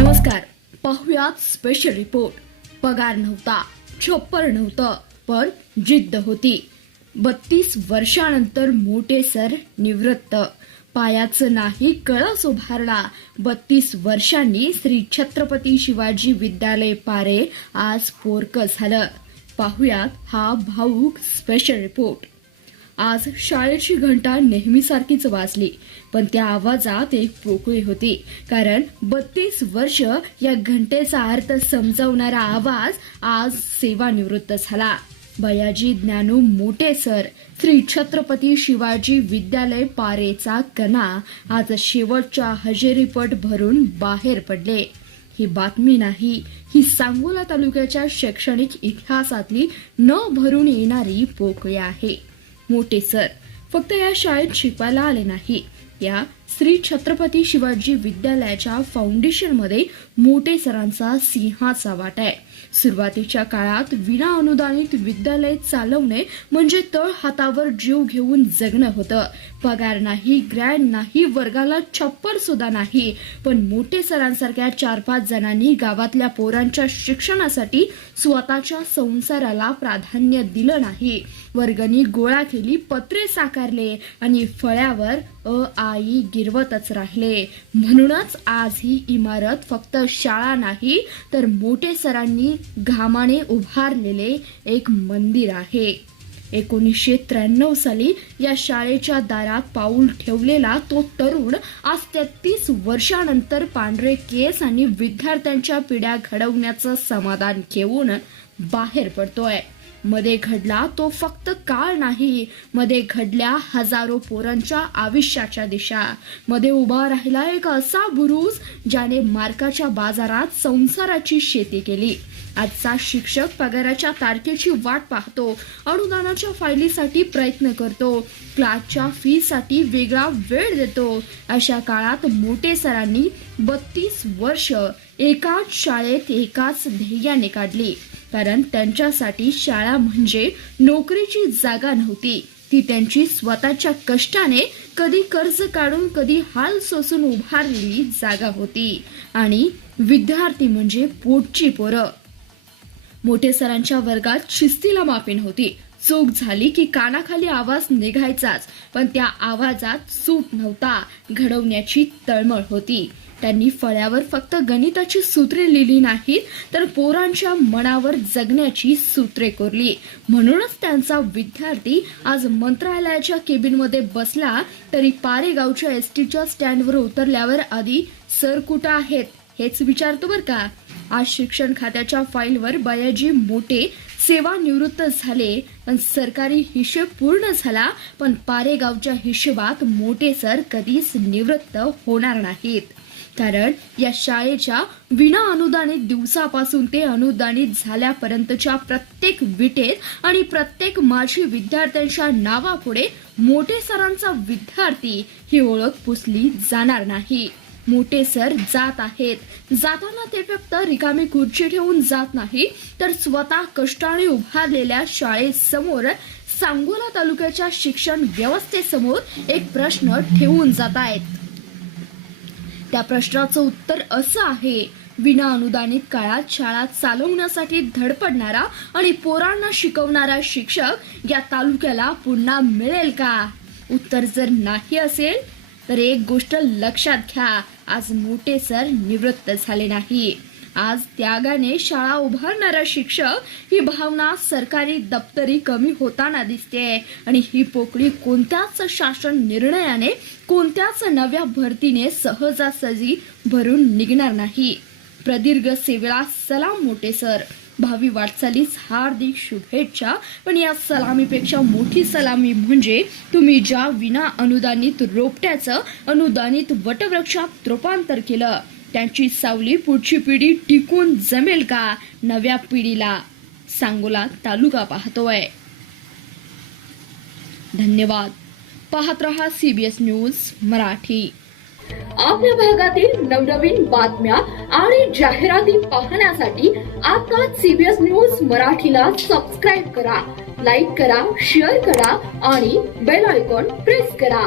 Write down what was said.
नमस्कार, पाहुयात special report. पगार नव्हता, छप्पर नव्हतं, पण जिद्द होती. 32 वर्षानंतर मोठे सर निवृत्त. पायाचं नाही कळस उभारला. 32 वर्षांनी श्री छत्रपती शिवाजी विद्यालय पारे आज पोरकं झालं. पाहुयात हा भावूक स्पेशल रिपोर्ट. आज शाळेची घंटा नेहमीसारखीच वाजली, पण त्या आवाजात एक पोकळी होती. कारण 32 वर्ष या घंटेचा अर्थ समजावणारा आवाज आज सेवानिवृत्त झाला. बयाजी ज्ञानू मोठे सर, श्री छत्रपती शिवाजी विद्यालय पारेचा कणा आज शेवटच्या हजेरीपट भरून बाहेर पडले. ही बातमी नाही, ही सांगोला तालुक्याच्या शैक्षणिक इतिहासातली न भरून येणारी पोकळी आहे. मोठे सर फक्त या शाळेत शिकवायला आले नाही. या श्री छत्रपती शिवाजी विद्यालयाच्या फाउंडेशन मध्ये मोठे सरांचा सिंहाचा वाटा आहे. सुरुवातीच्या काळात विना अनुदानित विद्यालय चालवणे म्हणजे तळ हातावर जीव घेऊन जगणं होतं. पगार नाही, ग्रँड नाही, वर्गाला छप्पर सुद्धा नाही. पण मोठे सरांसारख्या 4-5 जणांनी गावातल्या पोरांच्या शिक्षणासाठी स्वतःच्या संसाराला प्राधान्य दिलं नाही. वर्गणी गोळा केली, पत्रे साकारले आणि फळ्यावर आई गिरवतच राहिले. म्हणूनच आज ही इमारत फक्त शाळा नाही, तर मोठे सरांनी घामाने उभारलेले एक मंदिर आहे. 1993 साली या शाळेच्या दारात पाऊल ठेवलेला तो तरुण आज 33 वर्षानंतर पांढरे केस आणि विद्यार्थ्यांच्या पिढ्या घडवण्याचं समाधान घेऊन बाहेर पडतोय. मध्ये घडला तो फक्त काळ नाही, मध्ये घडल्या हजारो पोरांच्या आयुष्याच्या दिशा. मध्ये उभा राहिला एक असा बुरुज ज्याने मार्काच्या बाजारात संसाराची शेती केली. आजचा शिक्षक पगाराच्या तारखेची वाट पाहतो, अनुदानाच्या फायलीसाठी प्रयत्न करतो, क्लासच्या फी साठी वेगळा वेळ देतो. अशा काळात मोठे सरांनी 32 वर्ष एकाच शाळेत एकाच ध्येयाने काढली. कारण त्यांच्यासाठी शाळा म्हणजे नोकरीची जागा नव्हती, ती त्यांची स्वतःच्या कष्टाने कधी कर्ज काढून कधी हाल सोसून उभारलेली जागा होती. आणि विद्यार्थी म्हणजे पोटची पोरं. मोठे सरांच्या वर्गात शिस्तीला माफी नव्हती. चूक झाली की कानाखाली आवाज निघायचाच, पण त्या आवाजात सूट नव्हता, घडवण्याची तळमळ होती. त्यांनी फळ्यावर फक्त गणिताची सूत्रे लिहिली नाहीत, तर पोरांच्या मनावर जगण्याची सूत्रे कोरली. म्हणूनच त्यांचा विद्यार्थी आज मंत्रालयाच्या केबिनमध्ये बसला तरी पारेगावच्या एसटीच्या स्टँडवर उतरल्यावर आधी सर कुठं आहेत हेच विचारतो बरं का. आज शिक्षण खात्याच्या फाईलवर बयाजी मोठे सेवानिवृत्त झाले, पण सरकारी हिशेब पूर्ण झाला, पण पारेगावच्या हिशोबात मोठे सर कधीच निवृत्त होणार नाहीत. कारण या शाळेच्या विना अनुदानित दिवसापासून ते अनुदानित झाल्यापर्यंतच्या प्रत्येक विटेत आणि प्रत्येक माजी विद्यार्थ्यांच्या नावापुढे मोठे सरांचा विद्यार्थी ही ओळख पुसली जाणार नाही. मोठे सर जात आहेत. जाताना ते फक्त रिकामी खुर्ची ठेवून जात नाही, तर स्वतः कष्टाने उभारलेल्या शाळेसमोर, सांगोला तालुक्याच्या शिक्षण व्यवस्थेसमोर एक प्रश्न ठेवून जात आहेत. त्या प्रश्नाचं उत्तर असं आहे: विना अनुदानित काळात शाळा चालवण्यासाठी धडपडणारा आणि पोरांना शिकवणारा शिक्षक या तालुक्याला पुन्हा मिळेल का? उत्तर जर नाही असेल तर एक गोष्ट लक्षात घ्या, आज मोठे सर निवृत्त झाले नाही. आज त्यागाने शाळा उभारणारा शिक्षक ही भावना सरकारी दप्तरी कमी होताना दिसते. आणि ही पोकळी कोणत्याच शासन निर्णयाने, कोणत्याच नव्या भरतीने सहजासहजी भरून निघणार नाही. प्रदीर्घ सेवेला सलाम मोठे सर. भावी वाटचालीस हार्दिक शुभेच्छा. पण या सलामीपेक्षा मोठी सलामी म्हणजे तुम्ही ज्या विना अनुदानित रोपट्याचं अनुदानित वटवृक्षात रूपांतर केलं, त्यांची सावली पुढची पिढी टिकून जमेल का? नव्या पिढीला सांगोला तालुका पाहतोय. धन्यवाद. पाहत रहा CBS न्यूज मराठी. आपल्या भागातील नवनवीन बातम्या आणि जाहिराती पाहण्यासाठी आता CBS न्यूज मराठीला सबस्क्राईब करा, लाईक करा, शेअर करा आणि बेल आयकॉन प्रेस करा.